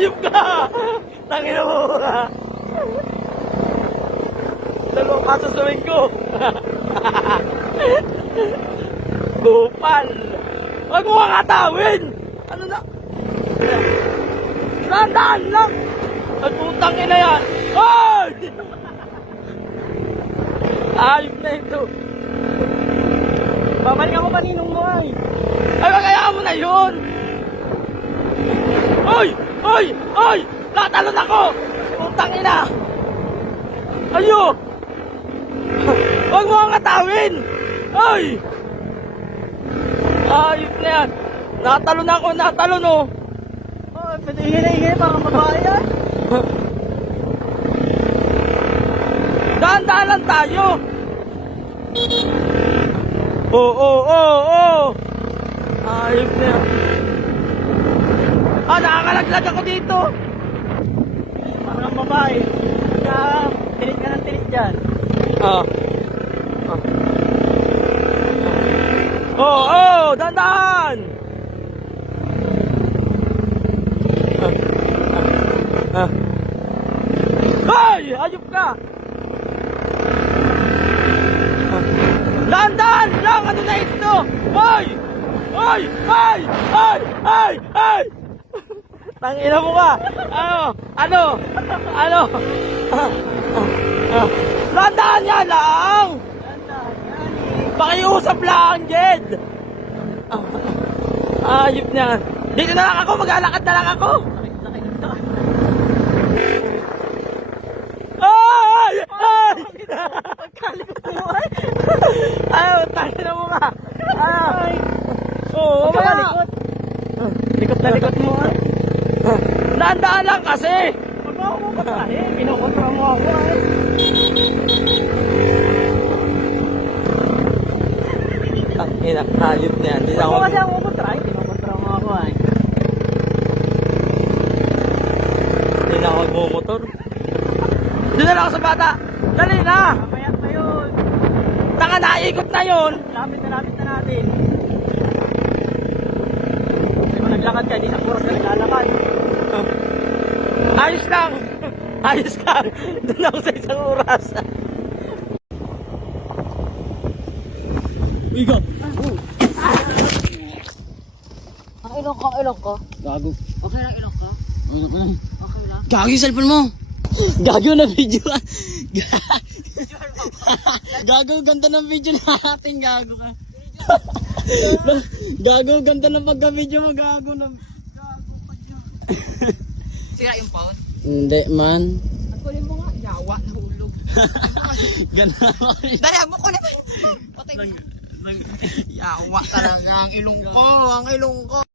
Hayop ka! Tangina mo ka! Dalawang kaso sa ko. Bupal! Huwag mo kang atawin! Ano na? Dahan-dahan lang! At putang ina yan! Hoy! Ayop na ito! Babalik ako paninong mo ay! Ay, magayaan mo na yun! Hoy! Hoy! Hoy! Natalon ako! Putang ina! Ayo! Huwag mo kang atawin! Hoy! Ayop na yan! Natalon ako! Natalon oh! Oh, pwede ingay-ingay para babae yan. Dahan-dahan lang tayo! Oo! Ayop na yan! Nakakalaglag ako dito! Parang babae. Kaya, tilit ka ng tilit dyan. Dahan-dahan! Hoy! Ayop ka! Dahan-dahan lang! Ano na ito? Hoy! Hoy! Hoy! Hoy! Hoy! Hoy! Tangina mo ka! Ano? Dahan-dahan yan lang! Pakiusap lang, Jed! Ayop niyan. Dito na lang ako, maglalakad na lang ako. Ay! Ay! Pagkalikot mo ay. Ayaw, tangina mo ka. Ay! Oo, Pagkalikot. Likot na likot mo ay. Dahan-dahan lang kasi. Huwag mo ako mapatahe. Pinukontra mo ako ay. Tangina, hayop na yan. Hindi na Huwag mo ako... kasi ako mapatahe. Pinukontra mo ako ay. Hindi na ako magmumotor. Doon na lang ako sa bata. Dali na! Mamaya na yun. Tanga, naikot na yun. Lapit na natin. Kasi kung naglakad ka, di sa oras ka naglalakad. Ayos lang. Ayos ka. Doon ako sa isang oras. Igo. Ang ilong ko. Gago. Okay lang ilong ko? Okay lang. Gago yung cellphone mo. Gago na video. Gago, ganda ng video natin. Gago ka. Gago, ganda ng pagka-video mo. Gago na. Sira yung pound? Hindi man. Nagkulin mo nga. Yawa, nahulog. Ganda mo. Dali, mo ko na. Patay. Yawa talaga ang ilong ko. Ang ilong ko.